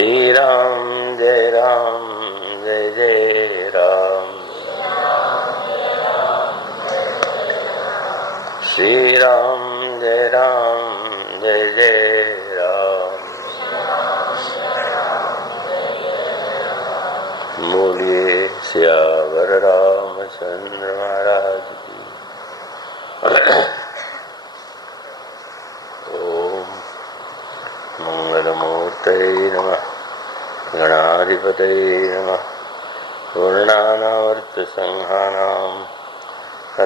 श्री राम जय जय राम। श्री राम जय जय राम। बोलिए सियावर रामचंद्र महाराज की। ओम मंगलमूर्तये नमः। गणाधिपतये नमः। पूर्णानावर्त संहानां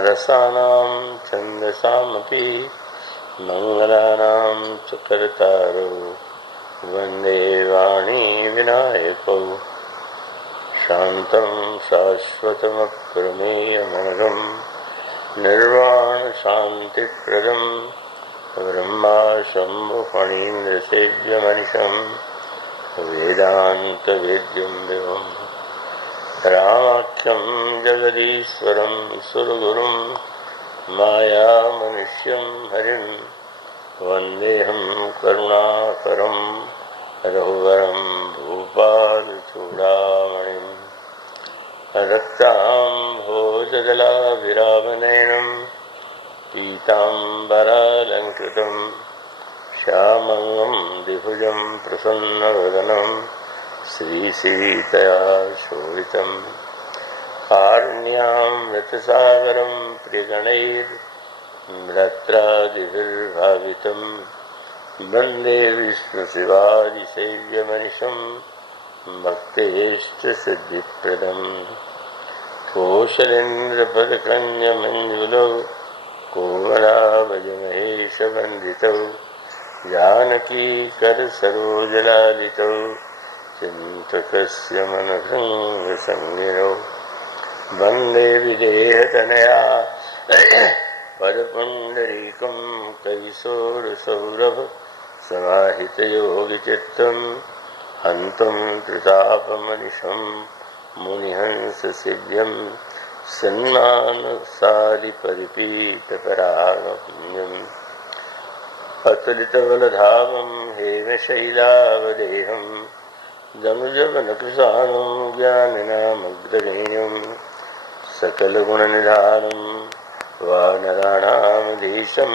रसानां छन्दसामपि मंगलानां च कर्तारो वन्दे वाणी विनायकौ। शान्तं शाश्वतमप्रमेयमनघं निर्वाण शान्तिप्रदं ब्रह्मा शम्भु फणीन्द्रसेव्यमनिशं वेदान्तवेद्यं विभुं रामाख्यं जगदीश्वरं सुरगुरुं मायामनुष्यं हरिं वन्देऽहं करुणाकरं रघुवरं भूपालचूडामणिं रक्ताम्भोजदलाभिरामनयनं पीताम्बरालङ्कृतं श्यामं द्विभुजं प्रसन्नवदनं श्रीसीतया शोभितं कारुण्यामृतसागरं प्रियगणैर्भ्रात्रादिभिर्भावितं वन्दे विष्णुशिवादिसेव्यमनिशं भक्तेष्टसिद्धिप्रदं कोशलेन्द्रपदकन्यमञ्जुलौ कोमलाभजमहेशवन्दितौ जानकीकरसरोजलालितौ चिन्तकस्य मनसंगसंगिनौ वन्दे विदेहतनया पदपुण्डरीकं कैशोरसौरभ समाहितयोगिचित्तं हन्तं त्रितापमनिशं मुनिहंससेव्यं सन्मानसारिपरिपीतपरागपुण्यम् अतुलितबलधामं हेमशैलावदेहं दनुजवनकृशानं ज्ञानिनामग्रगण्यं सकलगुणनिधानं वानराणामधीशं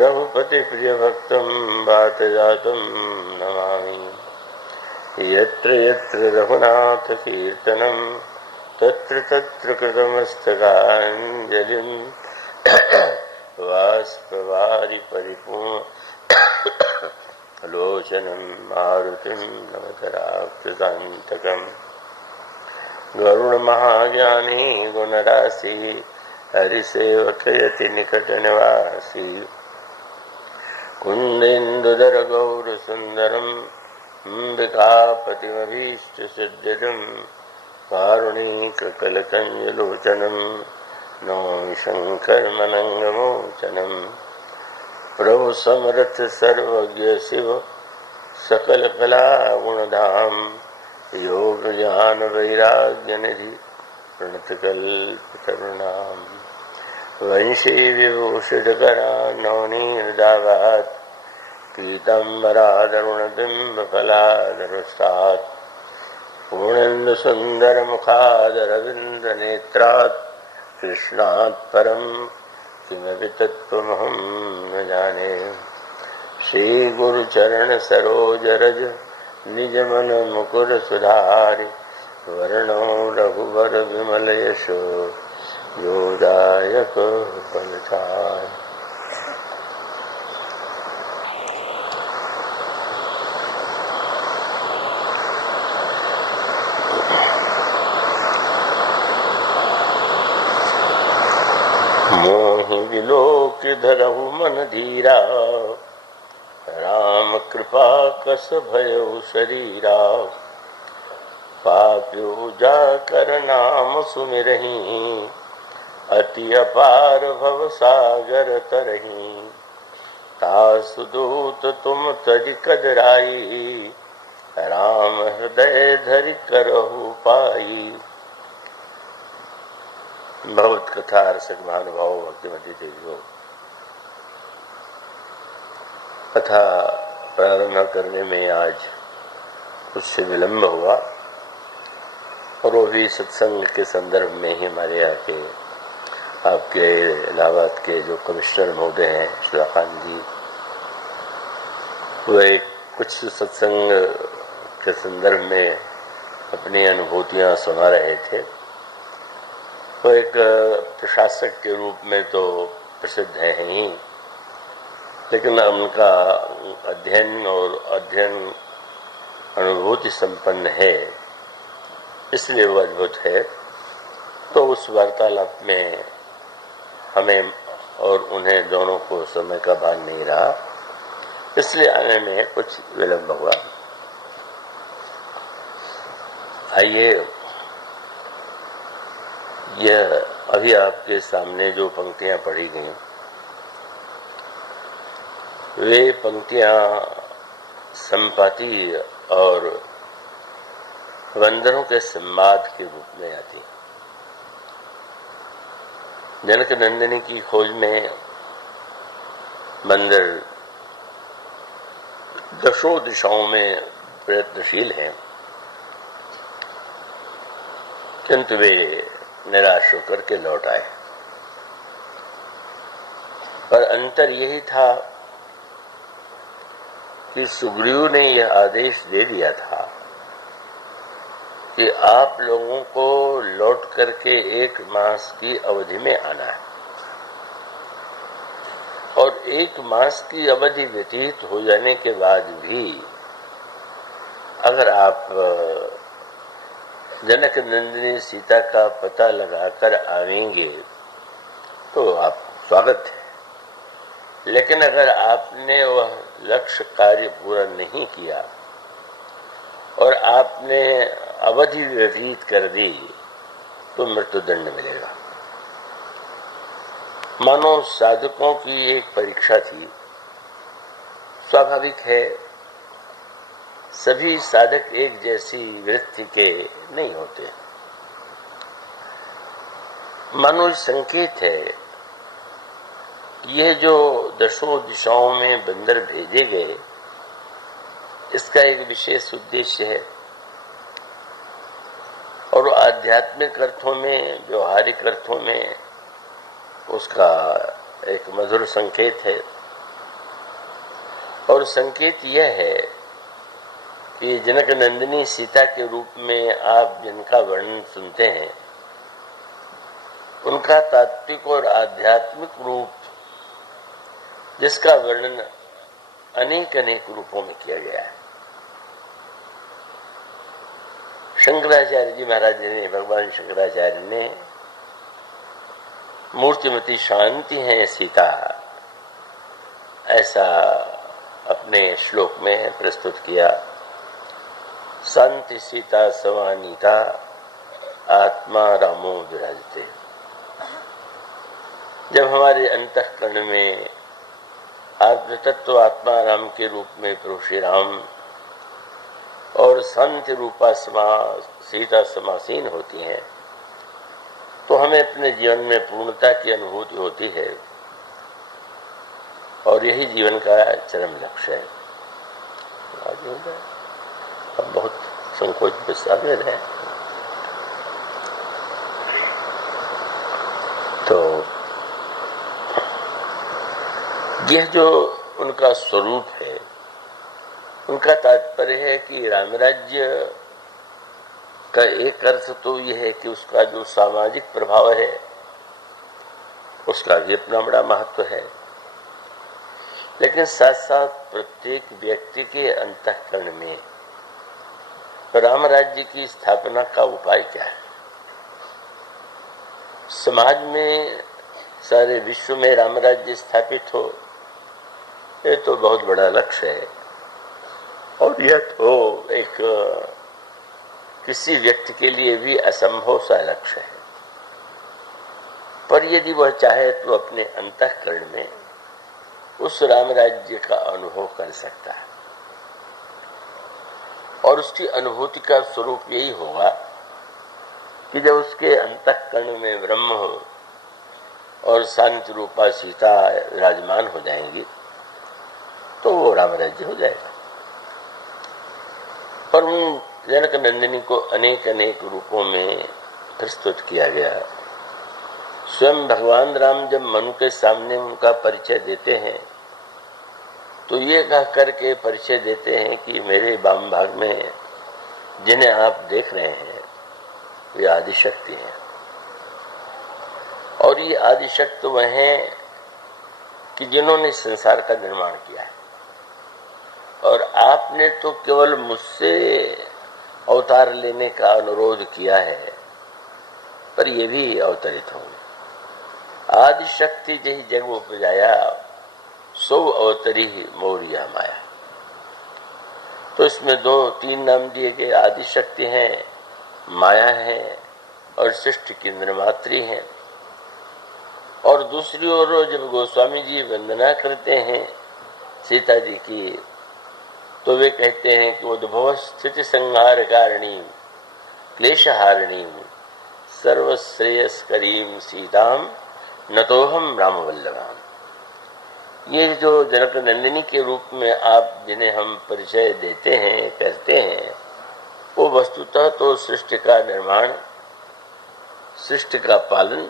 रघुपतिप्रियभक्तं वातजातं नमामि। यत्र यत्र रघुनाथकीर्तनं तत्र तत्र कृतमस्तकाञ्जलिं बाष्पवारि परिपूर्ण लोचनं मारुतिं नमतराक्षसान्तकं गरुडमहाज्ञानी गुणराशि हरिसेवकयति निकटनिवासी कुन्देन्दुधर गौरसुन्दरं अम्बिकापतिमभीष्टसिद्धिदं कारुणीककलकञ्जलोचनं नौमि शङ्करमनङ्गमोचनं। प्रभु समर्थ सर्वज्ञ शिव सकल कला गुणधाम योग ज्ञान वैराग्य निधि प्रणतकल्पतरुणाम वंशी विभूषितकरा नवनीर्दावात् पीताम्बरादरुणबिम्बफलादरुष्टात् पूर्णेन्दुसुन्दरमुखादरविन्दनेत्रात् कृष्णात् परं किमपि तत्त्वमहं न जाने। श्री गुरुचरण सरोज रज निज मन मुकुर सुधारि वर्णो रघुवर विमल यशो योदायक फलचारि। मोहि विलोक धरहु मन धीरा राम कृपा कस भयो शरीरा। पाप्यो जाकर नाम सुमिरहि अति अपार भव सागर तरहि। तासु दूत तुम तज कजराई राम हृदय धरि करहु पाई। भगवत कथा रसक महानुभाव भक्तिमती देवियों, कथा प्रारंभ करने में आज कुछ विलम्ब हुआ, और वो भी सत्संग के संदर्भ में ही हमारे यहाँ के आपके इलाहाबाद के जो कमिश्नर महोदय हैं शिलाकांत जी, वो एक कुछ सत्संग के संदर्भ में अपनी अनुभूतियाँ सुना रहे थे। वो एक प्रशासक के रूप में तो प्रसिद्ध है ही, लेकिन उनका अध्ययन अनुभूति संपन्न है, इसलिए वो अद्भुत है। तो उस वार्तालाप में हमें और उन्हें दोनों को समय का भान नहीं रहा, इसलिए आने में कुछ विलम्ब हुआ। आइए, यह अभी आपके सामने जो पंक्तियां पढ़ी गई, वे पंक्तियां संपाति और बंदरों के संवाद के रूप में आती। जनक नंदिनी की खोज में बंदर दशों दिशाओं में प्रयत्नशील हैं, किंतु वे निराश होकर के लौट आए। पर अंतर यही था कि सुग्रीव ने यह आदेश दे दिया था कि आप लोगों को लौट करके 1 मास की अवधि में आना है, और 1 मास की अवधि व्यतीत हो जाने के बाद भी अगर आप जनक नंदिनी सीता का पता लगाकर आवेंगे तो आप स्वागत है, लेकिन अगर आपने वह लक्ष्य कार्य पूरा नहीं किया और आपने अवधि व्यतीत कर दी तो मृत्युदंड मिलेगा। मानो साधकों की एक परीक्षा थी। स्वाभाविक है, सभी साधक एक जैसी वृत्ति के नहीं होते। मानो संकेत है, यह जो दशों दिशाओं में बंदर भेजे गए, इसका एक विशेष उद्देश्य है, और आध्यात्मिक अर्थों में, व्यवहारिक अर्थों में उसका एक मधुर संकेत है। और संकेत यह है कि जनक नंदिनी सीता के रूप में आप जिनका वर्णन सुनते हैं, उनका तात्विक और आध्यात्मिक रूप, जिसका वर्णन अनेक रूपों में किया गया है। शंकराचार्य जी महाराज ने, भगवान शंकराचार्य ने मूर्तिमती शांति है सीता, ऐसा अपने श्लोक में प्रस्तुत किया। शांति सीता समानीता आत्मा रामो विराजते। जब हमारे अंतःकरण में आत्म तत्व आत्मा राम के रूप में प्रभु श्री राम और शांति रूपा सीता समासीन होती हैं, तो हमें अपने जीवन में पूर्णता की अनुभूति होती है, और यही जीवन का चरम लक्ष्य है। अब बहुत संकोच में सामने रहे, तो यह जो उनका स्वरूप है, उनका तात्पर्य है कि रामराज्य का एक अर्थ तो यह है कि उसका जो सामाजिक प्रभाव है, उसका भी अपना बड़ा महत्व है, लेकिन साथ साथ प्रत्येक व्यक्ति के अंतःकरण में राम राज्य की स्थापना का उपाय क्या है। समाज में, सारे विश्व में राम राज्य स्थापित हो, ये तो बहुत बड़ा लक्ष्य है, और यह तो एक किसी व्यक्ति के लिए भी असंभव सा लक्ष्य है। पर यदि वह चाहे तो अपने अंतःकरण में उस राम राज्य का अनुभव कर सकता है, और उसकी अनुभूति का स्वरूप यही होगा कि जब उसके अंतःकरण में ब्रह्म हो और शांति रूपा सीता विराजमान हो जाएंगी, तो वो राम राज्य हो जाएगा। और उन जनक नंदिनी को अनेक अनेक रूपों में प्रस्तुत किया गया। स्वयं भगवान राम जब मनु के सामने उनका परिचय देते हैं तो ये कह करके परिचय देते हैं कि मेरे वाम भाग में जिन्हें आप देख रहे हैं वे आदिशक्ति हैं। और ये आदिशक्ति वह हैं कि जिन्होंने संसार का निर्माण किया है, और आपने तो केवल मुझसे अवतार लेने का अनुरोध किया है, पर ये भी अवतरित होंगे। आदिशक्ति जही जग उपजाया, सो अवतरी मोरिया माया। तो इसमें 2-3 नाम दिए गए, आदिशक्ति हैं, माया है और सृष्टि की निर्मात्री हैं। और दूसरी ओर जब गोस्वामी जी वंदना करते हैं सीता जी की, तो वे कहते हैं कि उद्भव स्थिति संहार कारिणी क्लेशहारिणी सर्वश्रेयस्करीं सीताम नतोहम राम वल्लभाम। ये जो जनक नंदिनी के रूप में आप जिन्हें हम परिचय देते हैं, करते हैं, वो वस्तुतः तो सृष्टि का निर्माण, सृष्टि का पालन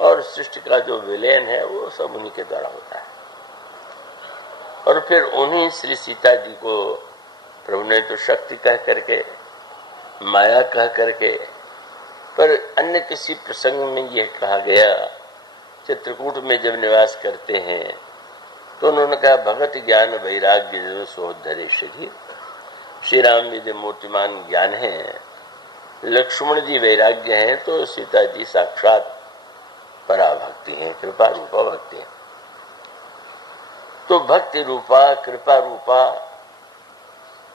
और सृष्टि का जो विलयन है वो सब उन्हीं के द्वारा होता है। और फिर उन्हीं श्री सीता जी को प्रभु ने तो शक्ति कह करके, माया कह करके, पर अन्य किसी प्रसंग में यह कहा गया, चित्रकूट में जब निवास करते हैं तो उन्होंने कहा भगत ज्ञान वैराग्य सोधरे शरीर। श्री राम जी मूर्तिमान ज्ञान है, लक्ष्मण जी वैराग्य हैं, तो सीता जी साक्षात पराभक्ति हैं, कृपा रूपा भक्ति हैं। तो भक्ति रूपा, कृपा रूपा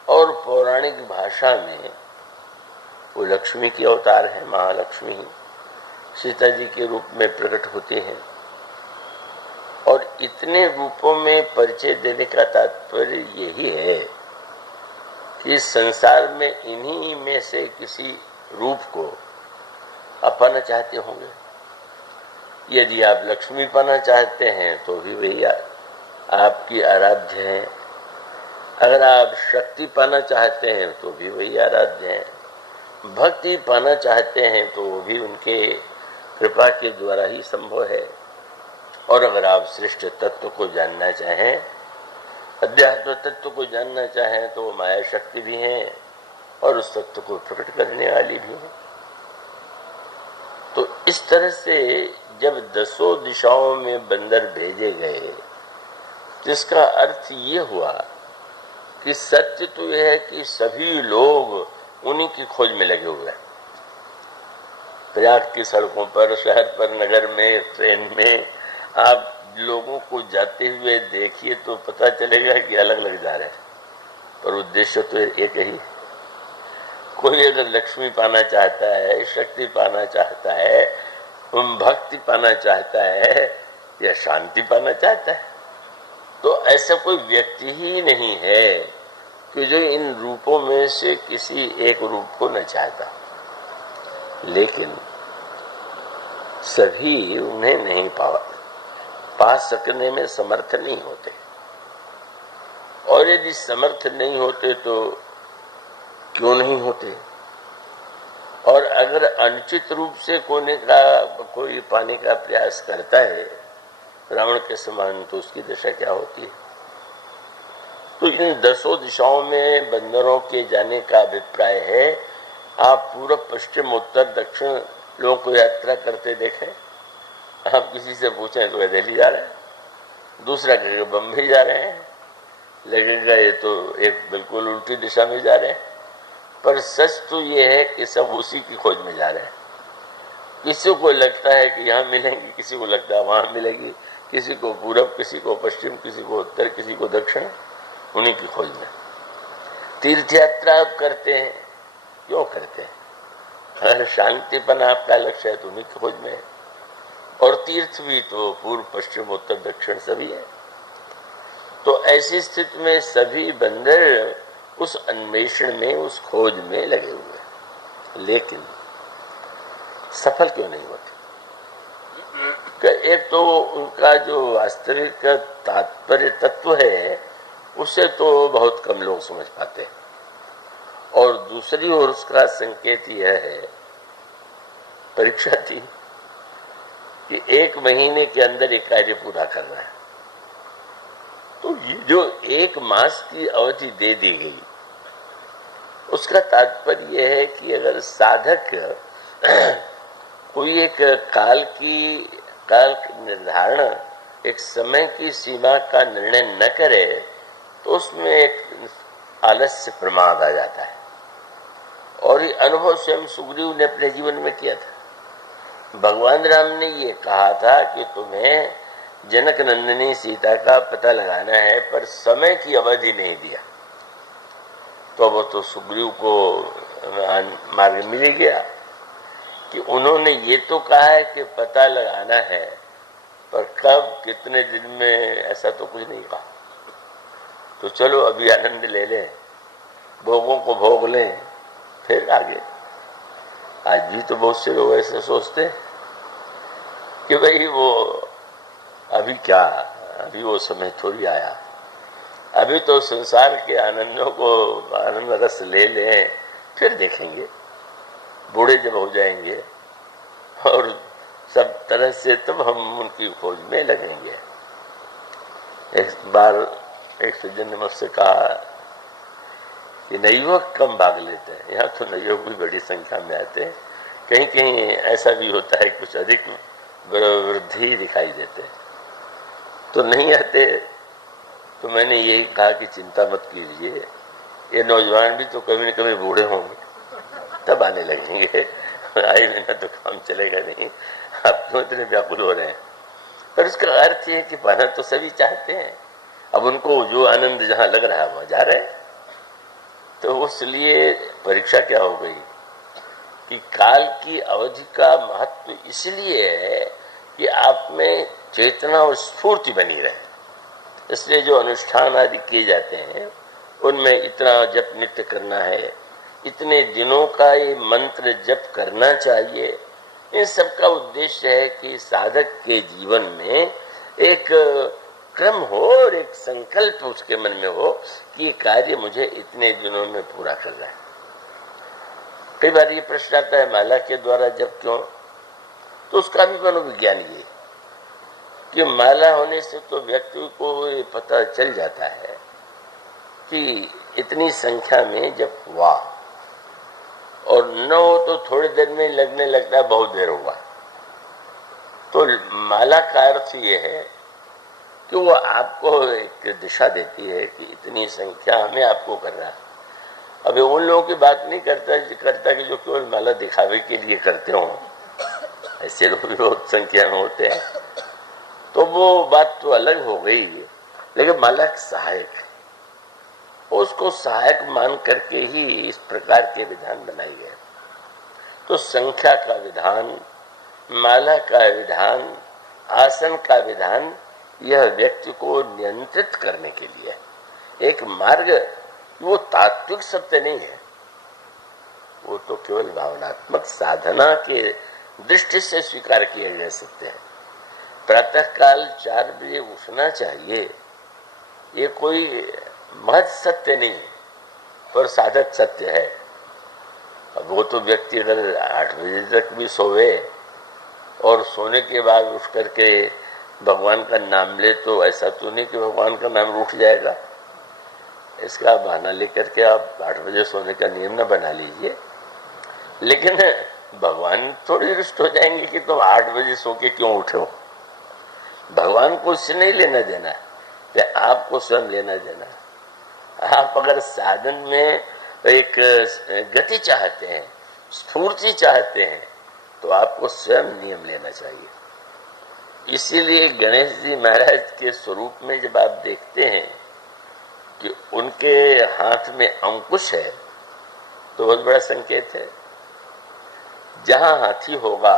और पौराणिक भाषा में वो लक्ष्मी की अवतार है। महालक्ष्मी सीता जी के रूप में प्रकट होती है। और इतने रूपों में परिचय देने का तात्पर्य यही है कि संसार में इन्हीं में से किसी रूप को आप पाना चाहते होंगे। यदि आप लक्ष्मी पाना चाहते हैं तो भी वही आपकी आराध्य है। अगर आप शक्ति पाना चाहते हैं तो भी वही आराध्य है। भक्ति पाना चाहते हैं तो वो भी उनके कृपा के द्वारा ही संभव है। और अगर आप श्रेष्ठ तत्व को जानना चाहें, अध्यात्म तत्व को जानना चाहें, तो माया शक्ति भी है और उस तत्व को प्रकट करने वाली भी है। तो इस तरह से जब 10 दिशाओं में बंदर भेजे गए, जिसका अर्थ ये हुआ कि सत्य तो यह है कि सभी लोग उन्हीं की खोज में लगे हुए हैं। प्रयाग की सड़कों पर, शहर पर, नगर में, ट्रेन में आप लोगों को जाते हुए देखिए तो पता चलेगा कि अलग अलग जा रहे हैं, पर उद्देश्य तो एक ही है। कोई अगर लक्ष्मी पाना चाहता है, शक्ति पाना चाहता है, भक्ति पाना चाहता है या शांति पाना चाहता है, तो ऐसा कोई व्यक्ति ही नहीं है कि जो इन रूपों में से किसी एक रूप को न चाहता। लेकिन सभी उन्हें नहीं पा सकने में समर्थ नहीं होते। और यदि समर्थ नहीं होते तो क्यों नहीं होते? और अगर अनुचित रूप से कोई पाने का प्रयास करता है रावण के समान, तो उसकी दशा क्या होती है? तो इन 10 दिशाओं में बंदरों के जाने का अभिप्राय है। आप पूर्व, पश्चिम, उत्तर, दक्षिण लोगों को यात्रा करते देखें। आप किसी से पूछें तो दिल्ली जा रहे हैं, दूसरा कहेगा बम्बई जा रहे हैं, लगेगा ये तो एक बिल्कुल उल्टी दिशा में जा रहे हैं। पर सच तो ये है कि सब उसी की खोज में जा रहे हैं। किसी को लगता है कि यहाँ मिलेंगी, किसी को लगता है वहां मिलेगी, किसी को पूरब, किसी को पश्चिम, किसी को उत्तर, किसी को दक्षिण, उन्हीं की खोज में। तीर्थ यात्रा आप करते हैं, क्यों करते हैं? अगर शांतिपन आपका लक्ष्य है तो उन्हीं की खोज में है। और तीर्थ भी तो पूर्व, पश्चिम, उत्तर, दक्षिण सभी है। तो ऐसी स्थिति में सभी बंदर उस अन्वेषण में, उस खोज में लगे हुए हैं, लेकिन सफल क्यों नहीं होते? एक तो उनका जो वास्तविक तात्पर्य तत्व है उसे तो बहुत कम लोग समझ पाते हैं। और दूसरी ओर उसका संकेत यह है, परीक्षा थी कि 1 महीने के अंदर एक कार्य पूरा करना है। तो ये जो 1 मास की अवधि दे दी गई, उसका तात्पर्य यह है कि अगर साधक कोई एक काल निर्धारण, एक समय की सीमा का निर्णय न करे तो उसमें एक आलस्य प्रमाद आ जाता है। और ये अनुभव स्वयं सुग्रीव ने अपने जीवन में किया था। भगवान राम ने ये कहा था कि तुम्हें जनक नंदिनी सीता का पता लगाना है, पर समय की अवधि नहीं दिया। तो वो तो सुग्रीव को मार्ग मिल गया कि उन्होंने ये तो कहा है कि पता लगाना है, पर कब कितने दिन में ऐसा तो कुछ नहीं कहा। तो चलो अभी आनंद ले लें, भोगों को भोग लें, फिर आगे। आज भी तो बहुत से लोग ऐसे सोचते हैं कि भाई वो अभी क्या, अभी वो समय थोड़ी आया, अभी तो संसार के आनंदों को आनंद रस ले लें, फिर देखेंगे, बूढ़े जब हो जाएंगे और सब तरह से तब हम उनकी खोज में लगेंगे। एक बार एक सज्जन ने मुझसे कहा कि नवयुवक कम भाग लेते हैं, यहाँ तो नवयुवक भी बड़ी संख्या में आते हैं, कहीं कहीं ऐसा भी होता है कुछ अधिक वृद्धि दिखाई देते हैं, तो नहीं आते। तो मैंने यही कहा कि चिंता मत कीजिए, ये नौजवान भी तो कभी न कभी बूढ़े होंगे, तब आने लगेंगे, आए बिना तो काम चलेगा नहीं। आप तो इतने व्याकुल हो रहे हैं। पर इसका अर्थ ये है कि पाना तो सभी चाहते हैं, अब उनको जो आनंद जहां लग रहा है वहां जा रहे हैं। तो उसलिए परीक्षा क्या हो गई कि काल की अवधि का महत्व इसलिए है कि आप में चेतना और स्फूर्ति बनी रहे। इसलिए जो अनुष्ठान आदि किए जाते हैं उनमें इतना जप नित्य करना है, इतने दिनों का ये मंत्र जप करना चाहिए। इन सब का उद्देश्य है कि साधक के जीवन में एक क्रम हो और एक संकल्प उसके मन में हो कि ये कार्य मुझे इतने दिनों में पूरा करना है। कई बार ये प्रश्न आता है माला के द्वारा जप क्यों, तो उसका भी मनोविज्ञान ये कि माला होने से तो व्यक्ति को ये पता चल जाता है कि इतनी संख्या में जप हुआ, और न हो तो थोड़ी देर में लगने लगता है बहुत देर हुआ। तो माला का अर्थ ये है कि वो आपको एक दिशा देती है कि इतनी संख्या में आपको करना है। अभी उन लोगों की बात नहीं करता कि जो केवल माला दिखावे के लिए करते हो, ऐसे लोग भी बहुत संख्या में होते हैं, तो वो बात तो अलग हो गई। लेकिन माला एक सहायक है, उसको सहायक मान करके ही इस प्रकार के विधान बनाए गए। तो संख्या का विधान, माला का विधान, आसन का विधान, यह व्यक्ति को नियंत्रित करने के लिए एक मार्ग। वो तात्विक सत्य नहीं है, वो तो केवल भावनात्मक साधना के दृष्टि से स्वीकार किए गए सत्य है। प्रातः काल 4 बजे उठना चाहिए, ये कोई महज सत्य नहीं, पर साधक सत्य है। अब वो तो व्यक्ति अगर 8 बजे तक भी सोवे और सोने के बाद उठ करके भगवान का नाम ले, तो ऐसा तो नहीं कि भगवान का नाम रूठ जाएगा। इसका बहाना लेकर के आप 8 बजे सोने का नियम न बना लीजिए, लेकिन भगवान थोड़ी रुष्ट हो जाएंगे कि तुम 8 बजे सो के क्यों उठे हो। भगवान को उससे नहीं लेना देना है, आपको स्वयं लेना देना। आप अगर साधन में एक गति चाहते हैं, स्फूर्ति चाहते हैं, तो आपको स्वयं नियम लेना चाहिए। इसीलिए गणेश जी महाराज के स्वरूप में जब आप देखते हैं कि उनके हाथ में अंकुश है, तो बहुत बड़ा संकेत है। जहां हाथी होगा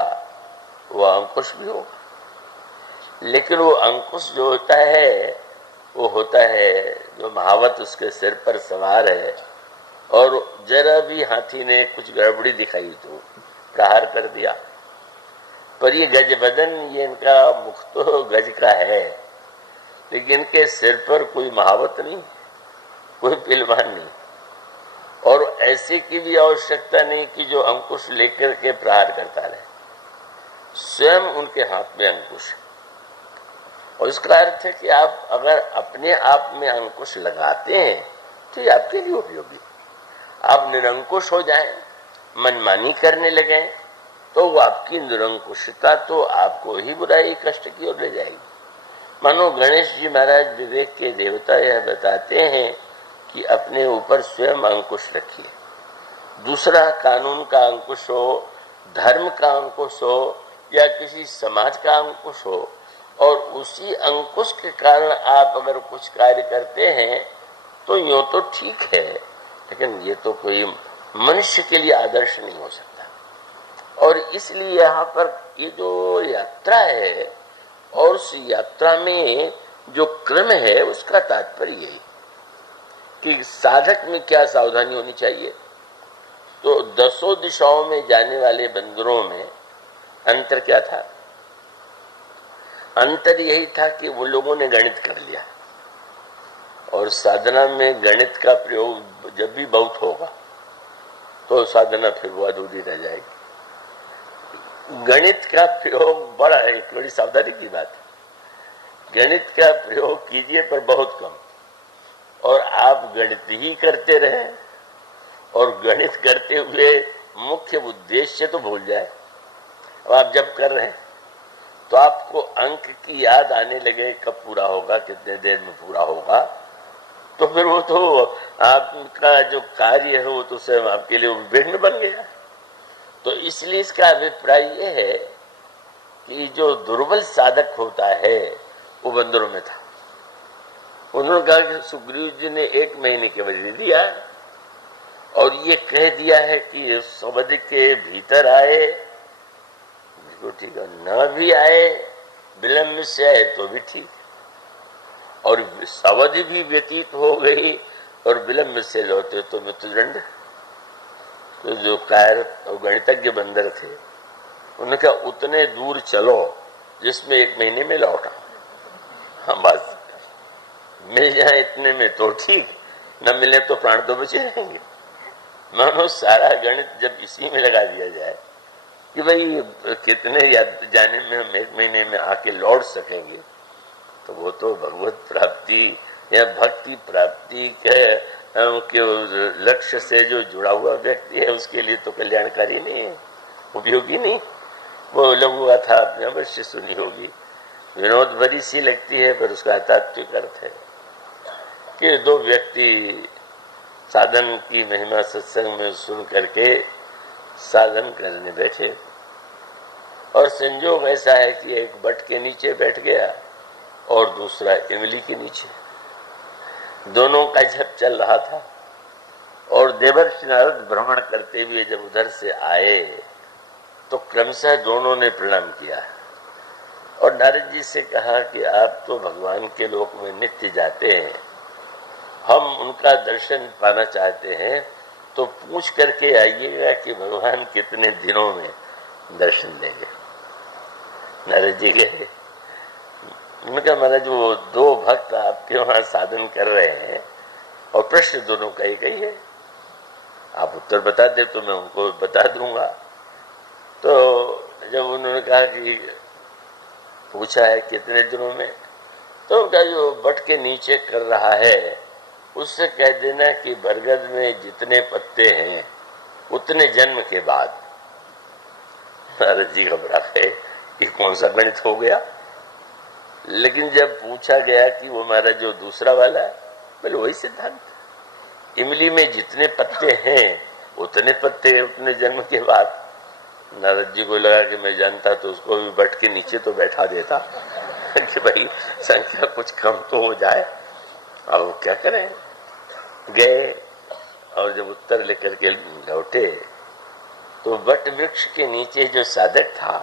वह अंकुश भी होगा, लेकिन वो अंकुश जो होता है वो होता है जो महावत उसके सिर पर सवार है, और जरा भी हाथी ने कुछ गड़बड़ी दिखाई तो प्रहार कर दिया। पर ये गज बदन, ये इनका मुख तो गज का है, लेकिन इनके सिर पर कोई महावत नहीं, कोई पिलवान नहीं। और ऐसे की भी आवश्यकता नहीं कि जो अंकुश लेकर के प्रहार करता रहे, स्वयं उनके हाथ में अंकुश है। और इसका अर्थ है कि आप अगर अपने आप में अंकुश लगाते हैं तो ये आपके लिए उपयोगी। आप निरंकुश हो जाएं, मनमानी करने लगे, तो वो आपकी निरंकुशता तो आपको ही बुराई कष्ट की ओर ले जाएगी। मानो गणेश जी महाराज विवेक के देवता यह बताते हैं कि अपने ऊपर स्वयं अंकुश रखिए। दूसरा कानून का अंकुश हो, धर्म का अंकुश हो या किसी समाज का अंकुश हो, और उसी अंकुश के कारण आप अगर कुछ कार्य करते हैं तो यूं तो ठीक है, लेकिन ये तो कोई मनुष्य के लिए आदर्श नहीं हो सकता। और इसलिए यहाँ पर ये जो यात्रा है और उस यात्रा में जो क्रम है उसका तात्पर्य यही कि साधक में क्या सावधानी होनी चाहिए। तो 10 दिशाओं में जाने वाले बंदरों में अंतर क्या था? अंतर यही था कि वो लोगों ने गणित कर लिया, और साधना में गणित का प्रयोग जब भी बहुत होगा तो साधना फिर वो अधूरी रह जाएगी। गणित का प्रयोग बड़ा है, एक बड़ी सावधानी की बात है। गणित का प्रयोग कीजिए पर बहुत कम, और आप गणित ही करते रहे और गणित करते हुए मुख्य उद्देश्य तो भूल जाए। अब आप जब कर रहे हैं तो आपको अंक की याद आने लगे, कब पूरा होगा, कितने देर में पूरा होगा, तो फिर वो तो आपका जो कार्य है वो तो स्वयं आपके लिए विघ्न बन गया। तो इसलिए इसका अभिप्राय ये है कि जो दुर्बल साधक होता है वो बंदरों में था। उन्होंने कहा कि सुग्रीव जी ने 1 महीने के बदले दिया और ये कह दिया है कि उस अवधि के भीतर आए, ठीक है, न भी आए, विलंब से आए तो भी ठीक, और अवधि भी व्यतीत हो गई और विलंब से लौटे तो मृत्युदंड। तो जो गणितज्ञ बंदर थे उन्होंने कहा उतने दूर चलो जिसमें 1 महीने में लौटा। हम बस मिल जाए इतने में तो ठीक, न मिले तो प्राण तो बचे रहेंगे। मानो सारा गणित जब इसी में लगा दिया जाए कि भाई कितने जाने में हम 1 महीने में आके लौट सकेंगे, तो वो तो भगवत प्राप्ति या भक्ति प्राप्ति के लक्ष्य से जो जुड़ा हुआ व्यक्ति है उसके लिए तो कल्याणकारी नहीं है, उपयोगी नहीं। वो लघु गाथा आपने अवश्य सुनी होगी, विनोद भरी सी लगती है पर उसका तात्विक अर्थ है कि 2 व्यक्ति साधन की महिमा सत्संग में सुन करके साधन करने बैठे, और संयोग ऐसा है कि एक बट के नीचे बैठ गया और दूसरा इमली के नीचे। दोनों का जप चल रहा था और देवर्षि नारद भ्रमण करते हुए जब उधर से आए तो क्रमशः दोनों ने प्रणाम किया और नारद जी से कहा कि आप तो भगवान के लोक में नित्य जाते हैं, हम उनका दर्शन पाना चाहते हैं, तो पूछ करके आइएगा कि भगवान कितने दिनों में दर्शन देंगे। नारद जी गए, उन्होंने कहा महाराज वो 2 भक्त आपके वहां साधन कर रहे हैं और प्रश्न दोनों का एक ही है, आप उत्तर बता दे तो मैं उनको बता दूंगा। तो जब उन्होंने कहा कि पूछा है कितने दिनों में, तो उनका जो बट के नीचे कर रहा है उससे कह देना कि बरगद में जितने पत्ते हैं उतने जन्म के बाद। नारद जी घबरा गए कि कौन सा गणित हो गया, लेकिन जब पूछा गया कि वो हमारा जो दूसरा वाला है, बोले वही सिद्धांत, इमली में जितने पत्ते हैं उतने पत्ते उतने जन्म के बाद। नारद जी को लगा कि मैं जानता तो उसको भी बट के नीचे तो बैठा देता कि भाई संख्या कुछ कम तो हो जाए। अब क्या करें, गए और जब उत्तर लेकर के लौटे तो बट वृक्ष के नीचे जो साधक था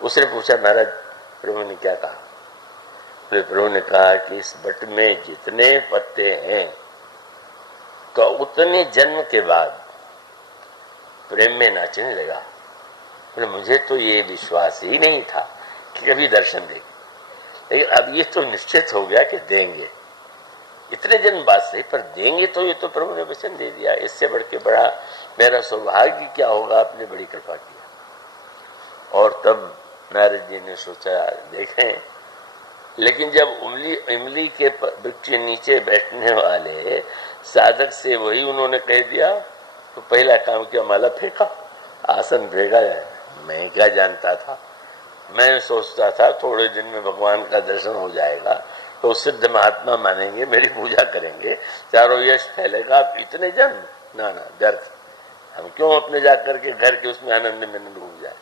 उसने पूछा महाराज प्रभु ने क्या कहा? तो प्रभु ने कहा कि इस बट में जितने पत्ते हैं तो उतने जन्म के बाद प्रेम में नाचने लगा। तो मुझे तो ये विश्वास ही नहीं था कि कभी दर्शन देंगे, लेकिन अब ये तो निश्चित हो गया कि देंगे। इतने जन्म बाद सही, पर देंगे तो ये तो प्रभु ने वचन दे दिया, इससे बढ़ के बड़ा मेरा सौभाग्य क्या होगा, आपने बड़ी कृपा किया। और तब नारद जी ने सोचा देखें, लेकिन जब इमली के वृक्ष के नीचे बैठने वाले साधक से वही उन्होंने कह दिया, तो पहला काम किया, माला फेंका, आसन फेंका। मैं क्या जानता था, मैं सोचता था थोड़े दिन में भगवान का दर्शन हो जाएगा तो सिद्ध महात्मा मानेंगे, मेरी पूजा करेंगे, चारों यश फैलेगा। आप इतने जन्म, ना ना व्यर्थ, हम क्यों अपने जाकर के घर के उसमें आनंद में डूब जाए।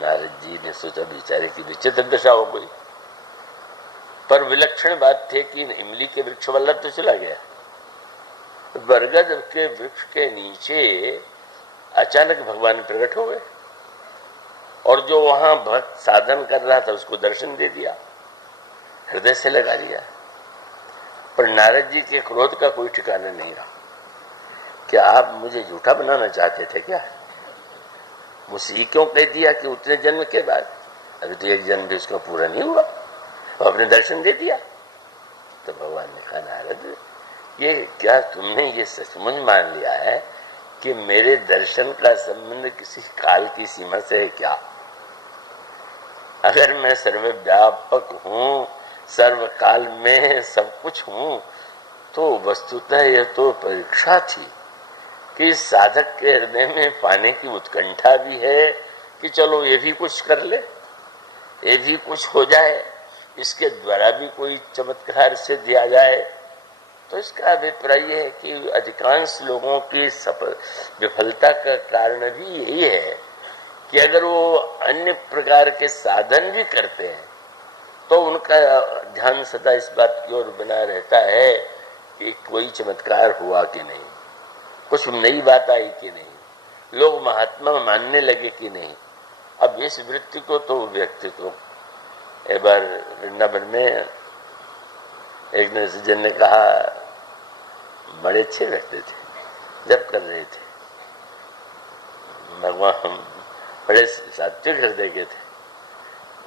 नारद जी ने सोचा बेचारे की विचित्र दशा हो गई, पर विलक्षण बात थी कि इमली के वृक्ष वाला तो चला गया, बरगद के वृक्ष के नीचे अचानक भगवान प्रकट हो गए और जो वहां भक्त साधन कर रहा था उसको दर्शन दे दिया, हृदय से लगा लिया। पर नारद जी के क्रोध का कोई ठिकाना नहीं रहा। क्या आप मुझे झूठा बनाना चाहते थे क्या? मुझसे क्यों कह दिया कि उतने जन्म के बाद? अभी तो एक जन्म भी उसका पूरा नहीं हुआ, आपने दर्शन दे दिया। तो भगवान ने कहा, नारद ये क्या तुमने ये सचमुच मान लिया है कि मेरे दर्शन का संबंध किसी काल की सीमा से है क्या? अगर मैं सर्वव्यापक हूँ, सर्वकाल में सब कुछ हूँ, तो वस्तुतः यह तो परीक्षा थी कि साधक के हृदय में पाने की उत्कंठा भी है कि चलो ये भी कुछ कर ले, ये भी कुछ हो जाए, इसके द्वारा भी कोई चमत्कार से दिया जाए। तो इसका अभिप्राय है कि अधिकांश लोगों की विफलता का कारण भी यही है कि अगर वो अन्य प्रकार के साधन भी करते हैं तो उनका ध्यान सदा इस बात की ओर बना रहता है कि कोई चमत्कार हुआ कि नहीं, कुछ नई बात आई कि नहीं, लोग महात्मा मानने लगे कि नहीं। अब इस वृत्ति को तो व्यक्ति को एक बार वृंदावन में एक सज्जन ने कहा, बड़े अच्छे व्यक्ति थे, जब कर रहे थे, भगवान बड़े सात्विक हृदय के थे।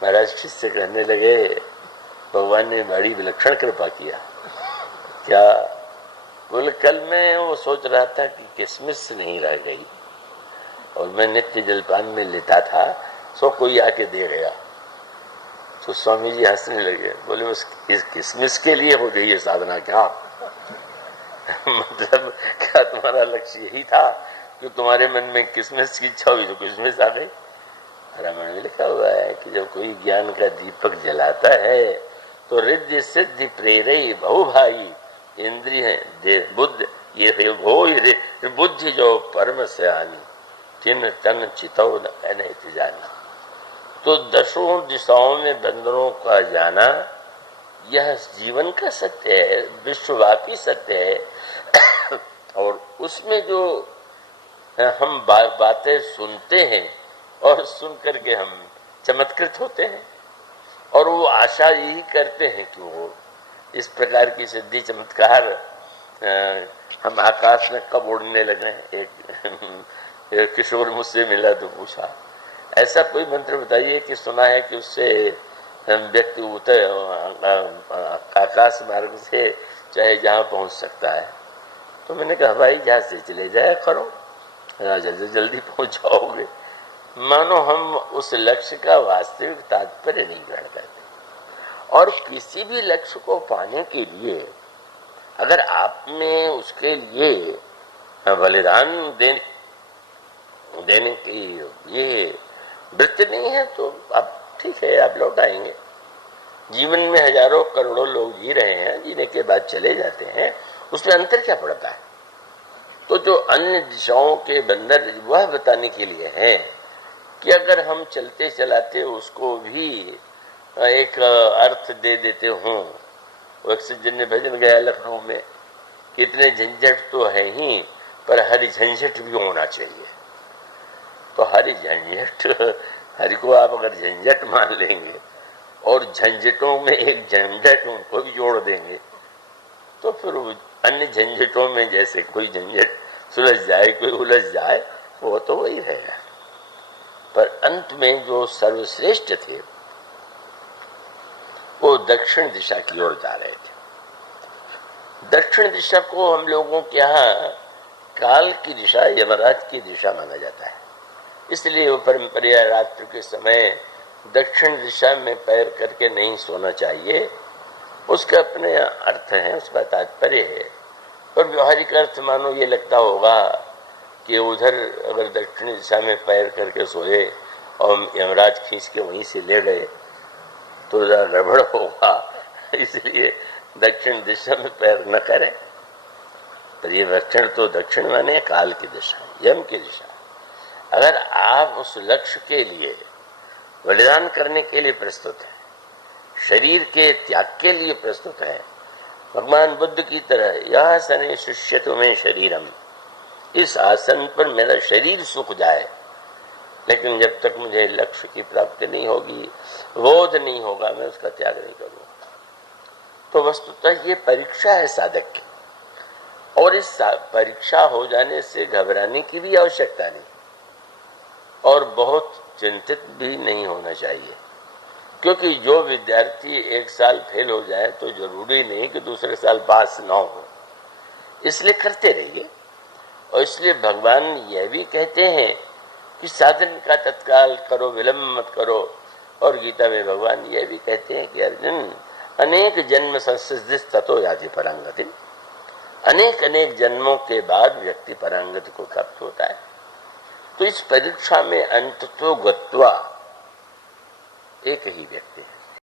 महाराज शिष्य कहने लगे, भगवान ने बड़ी विलक्षण कृपा किया। क्या? बोले कल मैं वो सोच रहा था कि किसमिस नहीं रह गई और मैं नित्य जलपान में लेता था, सो कोई आके दे गया। तो स्वामी जी हंसने लगे, बोले उस किसमिस के लिए हो गई है साधना क्या? मतलब क्या तुम्हारा लक्ष्य यही था कि तुम्हारे मन में किसमिस की इच्छा हुई तो किसमिस आ गई? रामायण में लिखा हुआ है कि जब कोई ज्ञान का दीपक जलाता है तो रिद्धि सिद्धि प्रेरई बहु भाई इंद्रिय बुद्ध ये हो बुद्धि जो परम से आनी तिन तन चितौ अनहित जानी। तो दसों दिशाओं में बंदरों का जाना यह जीवन का सत्य है, विश्वव्यापी सत्य है। और उसमें जो हम बातें सुनते हैं और सुन करके हम चमत्कृत होते हैं और वो आशा यही करते हैं कि वो इस प्रकार की सिद्धि चमत्कार हम आकाश में कब उड़ने लगे। एक किशोर मुझसे मिला तो पूछा, ऐसा कोई मंत्र बताइए कि सुना है कि उससे व्यक्ति आकाश मार्ग से चाहे जहाँ पहुँच सकता है। तो मैंने कहा भाई जहाज से चले जाया करो, जल्दी जल्दी पहुँच जाओगे। मानो हम उस लक्ष्य का वास्तविक तात्पर्य नहीं ग्रहण करते। और किसी भी लक्ष्य को पाने के लिए अगर आप में उसके लिए बलिदान देने की ये वृत्ति नहीं है तो आप ठीक है, आप लौट आएंगे। जीवन में हजारों करोड़ों लोग जी रहे हैं, जीने के बाद चले जाते हैं, उसमें अंतर क्या पड़ता है? तो जो अन्य दिशाओं के बंदर वह बताने के लिए है कि अगर हम चलते चलाते उसको भी एक अर्थ दे देते हों। वो एक सज्जन ने भजन गाया लखनऊ में, कितने झंझट तो है ही पर हरि झंझट भी होना चाहिए। तो हरि झंझट, हरि को आप अगर झंझट मान लेंगे और झंझटों में एक झंझट उनको भी जोड़ देंगे तो फिर अन्य झंझटों में जैसे कोई झंझट सुलझ जाए, कोई उलझ जाए, वो तो वही रहेगा। पर अंत में जो सर्वश्रेष्ठ थे वो दक्षिण दिशा की ओर जा रहे थे। दक्षिण दिशा को हम लोगों के यहाँ काल की दिशा, यमराज की दिशा माना जाता है। इसलिए वो परंपरा रात्रि के समय दक्षिण दिशा में पैर करके नहीं सोना चाहिए। उसके अपने अर्थ हैं, उसका तात्पर्य है, पर व्यवहारिक अर्थ मानो ये लगता होगा कि उधर अगर दक्षिण दिशा में पैर करके सोए और यमराज खींच के वहीं से ले गए तो जरा गड़बड़ होगा, इसलिए दक्षिण दिशा में पैर न करें। तो ये दक्षिण तो दक्षिण माने काल की दिशा, यम की दिशा। अगर आप उस लक्ष्य के लिए बलिदान करने के लिए प्रस्तुत है, शरीर के त्याग के लिए प्रस्तुत है, भगवान बुद्ध की तरह यह आसन शिष्य तुम्हें शरीरम, इस आसन पर मेरा शरीर सूख जाए, लेकिन जब तक मुझे लक्ष्य की प्राप्ति नहीं होगी, बोध नहीं होगा, मैं उसका त्याग नहीं करूंगा। तो वस्तुतः ये परीक्षा है साधक की, और इस परीक्षा हो जाने से घबराने की भी आवश्यकता नहीं और बहुत चिंतित भी नहीं होना चाहिए, क्योंकि जो विद्यार्थी एक साल फेल हो जाए तो जरूरी नहीं कि दूसरे साल पास ना हो, इसलिए करते रहिए। और इसलिए भगवान यह भी कहते हैं कि साधन का तत्काल करो, विलंब मत करो। और गीता में भगवान यह भी कहते हैं कि अर्जुन, अनेक जन्म संसिद्धिस ततो याति परांगति, अनेक अनेक जन्मों के बाद व्यक्ति परांगति को प्राप्त होता है। तो इस परीक्षा में अंततो गत्वा एक ही व्यक्ति है,